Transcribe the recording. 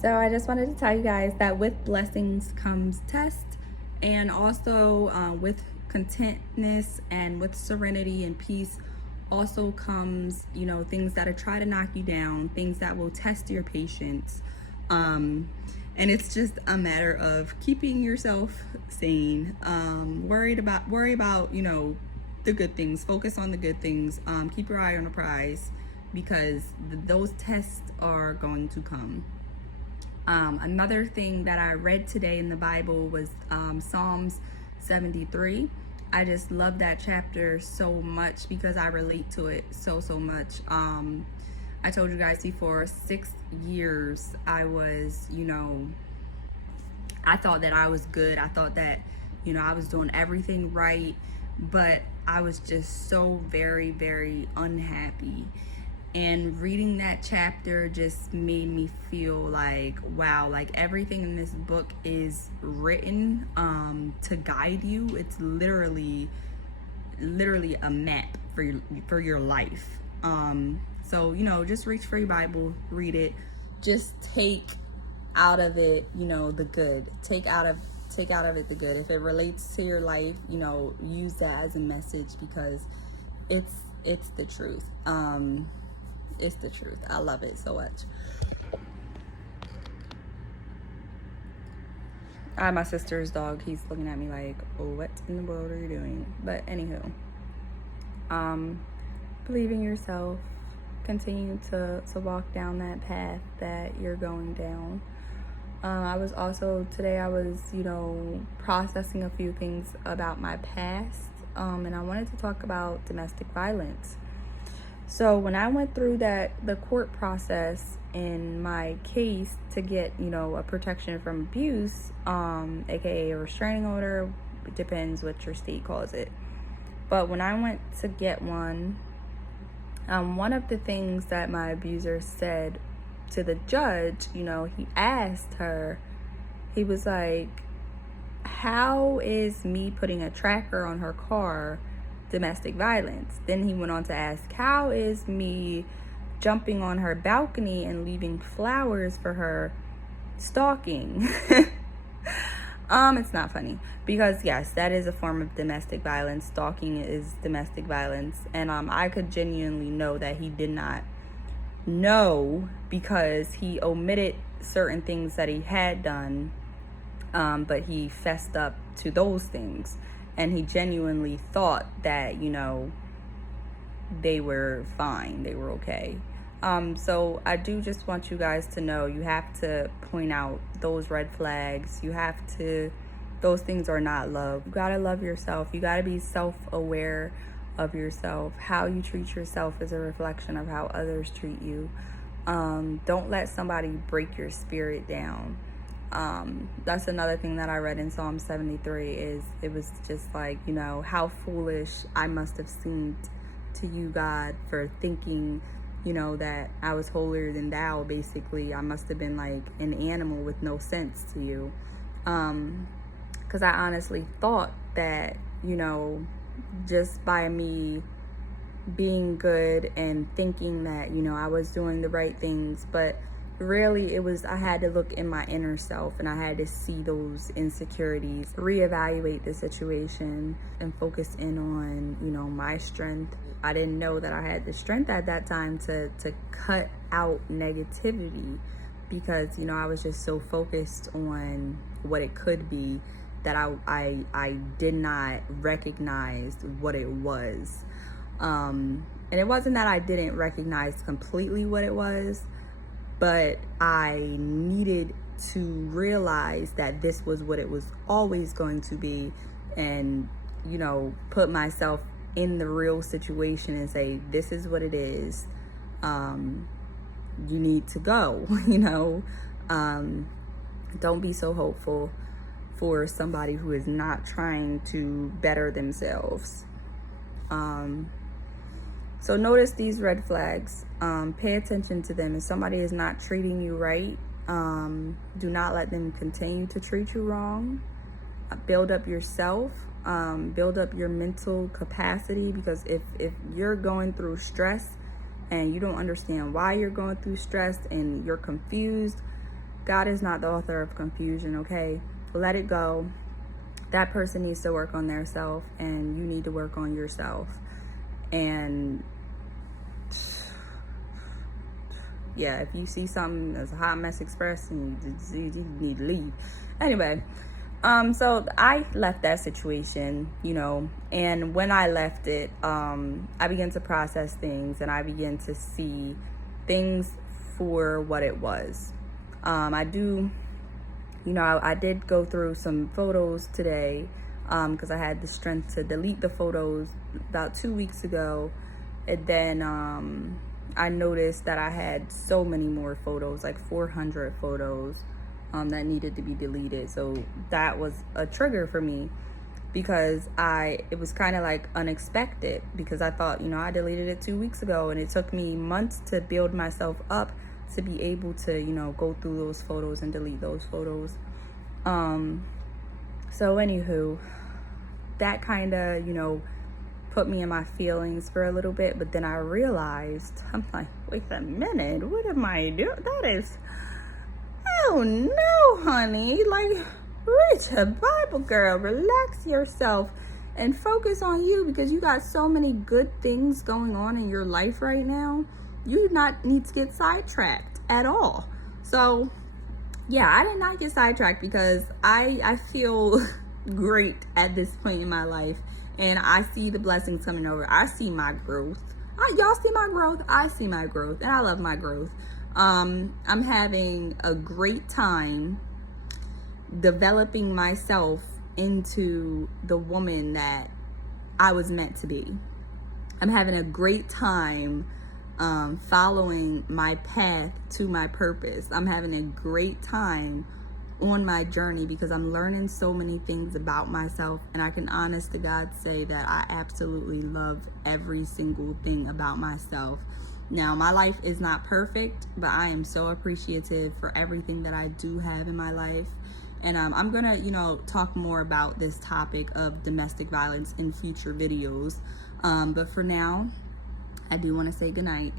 So I just wanted to tell you guys that with blessings comes test, and also with contentness and with serenity and peace also comes, things that are try to knock you down, things that will test your patience. And it's just a matter of keeping yourself sane. Worry about, the good things. Focus on the good things. Keep your eye on the prize because those tests are going to come. Another thing that I read today in the Bible was Psalms 73. I just love that chapter so much because I relate to it so much. I told you guys before, 6 years I was, I thought that I was good. I thought that, I was doing everything right, but I was just so very, very unhappy. And reading that chapter just made me feel like, wow, like everything in this book is written to guide you. It's literally a map for your life. So, just reach for your Bible, read it. Just take out of it, the good. Take out of it the good. If it relates to your life, use that as a message because it's the truth. It's the truth. I love it so much. I have my sister's dog. He's looking at me like, oh, what in the world are you doing? But anywho, believe in yourself. Continue to walk down that path that you're going down. Today I was, processing a few things about my past. And I wanted to talk about domestic violence. So when I went through the court process in my case to get, a protection from abuse, aka a restraining order, it depends what your state calls it. But when I went to get one of the things that my abuser said to the judge, he asked her, he was like, how is me putting a tracker on her car domestic violence? Then he went on to ask, how is me jumping on her balcony and leaving flowers for her stalking? It's not funny because yes, that is a form of domestic violence. Stalking is domestic violence, and I could genuinely know that he did not know because he omitted certain things that he had done, but he fessed up to those things. And he genuinely thought that, they were fine, they were okay. So I do just want you guys to know you have to point out those red flags. Those things are not love. You gotta love yourself. You gotta be self-aware of yourself. How you treat yourself is a reflection of how others treat you. Don't let somebody break your spirit down. That's another thing that I read in Psalm 73 is it was just like, how foolish I must have seemed to you, God, for thinking, that I was holier than thou. Basically, I must have been like an animal with no sense to you. Because I honestly thought that, just by me being good and thinking that, I was doing the right things, but really I had to look in my inner self and I had to see those insecurities, reevaluate the situation and focus in on, my strength. I didn't know that I had the strength at that time to cut out negativity because, I was just so focused on what it could be that I did not recognize what it was. And it wasn't that I didn't recognize completely what it was, but I needed to realize that this was what it was always going to be and, put myself in the real situation and say, this is what it is. You need to go, Don't be so hopeful for somebody who is not trying to better themselves. So notice these red flags. Pay attention to them. If somebody is not treating you right, do not let them continue to treat you wrong. Build up yourself. Build up your mental capacity, because if you're going through stress and you don't understand why you're going through stress and you're confused, God is not the author of confusion, okay? Let it go. That person needs to work on their self, and you need to work on yourself. And yeah, if you see something that's a hot mess express and you need to leave. Anyway, so I left that situation, you know, and when I left it, I began to process things, and I began to see things for what it was. I did go through some photos today, because I had the strength to delete the photos about 2 weeks ago. And then I noticed that I had so many more photos, like 400 photos that needed to be deleted. So that was a trigger for me, because it was kind of like unexpected, because I thought, I deleted it 2 weeks ago, and it took me months to build myself up to be able to, go through those photos and delete those photos. So anywho, that kind of, put me in my feelings for a little bit, but then I realized, I'm like, wait a minute, what am I doing? That is, oh no, honey, like, read your Bible, girl, relax yourself and focus on you, because you got so many good things going on in your life right now. You do not need to get sidetracked at all. So yeah, I did not get sidetracked, because I feel great at this point in my life, and I see the blessings coming over. I see my growth. Y'all see my growth? I see my growth, and I love my growth. I'm having a great time developing myself into the woman that I was meant to be. I'm having a great time following my path to my purpose. I'm having a great time on my journey, because I'm learning so many things about myself, and I can honest to God say that I absolutely love every single thing about myself. Now, my life is not perfect, but I am so appreciative for everything that I do have in my life. And I'm gonna, talk more about this topic of domestic violence in future videos. But for now, I do want to say goodnight.